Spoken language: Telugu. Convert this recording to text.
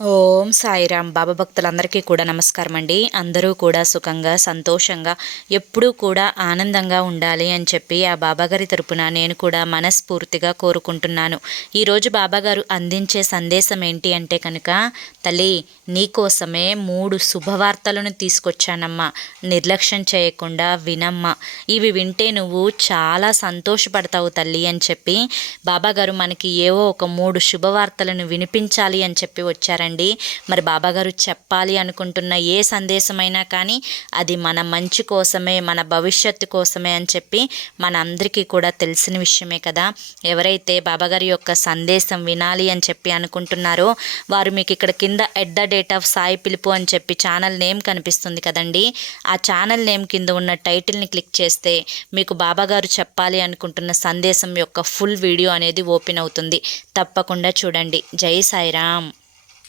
ఓం సాయిరామ్. బాబా భక్తులందరికీ కూడా నమస్కారం అండి. అందరూ కూడా సుఖంగా సంతోషంగా ఎప్పుడూ కూడా ఆనందంగా ఉండాలి అని చెప్పి ఆ బాబాగారి తరపున నేను కూడా మనస్ఫూర్తిగా కోరుకుంటున్నాను. ఈరోజు బాబాగారు అందించే సందేశం ఏంటి అంటే కనుక, తల్లి నీకోసమే 3 శుభవార్తలను తీసుకొచ్చానమ్మా, నిర్లక్ష్యం చేయకుండా వినమ్మా, ఇవి వింటే నువ్వు చాలా సంతోషపడతావు తల్లి అని చెప్పి బాబాగారు మనకి ఏవో ఒక 3 శుభవార్తలను వినిపించాలి అని చెప్పి వచ్చారండి. మరి బాబాగారు చెప్పాలి అనుకుంటున్న ఏ సందేశమైనా కానీ అది మన మంచి కోసమే, మన భవిష్యత్తు కోసమే అని చెప్పి మనందరికీ కూడా తెలిసిన విషయమే కదా. ఎవరైతే బాబాగారి యొక్క సందేశం వినాలి అని చెప్పి అనుకుంటున్నారో వారు మీకు ఇక్కడ కింద at the date of Sai పిలుపు అని చెప్పి ఛానల్ నేమ్ కనిపిస్తుంది కదండి. ఆ ఛానల్ నేమ్ కింద ఉన్న టైటిల్ని క్లిక్ చేస్తే మీకు బాబాగారు చెప్పాలి అనుకుంటున్న సందేశం యొక్క ఫుల్ వీడియో అనేది ఓపెన్ అవుతుంది. తప్పకుండా చూడండి. జై సాయిరామ్.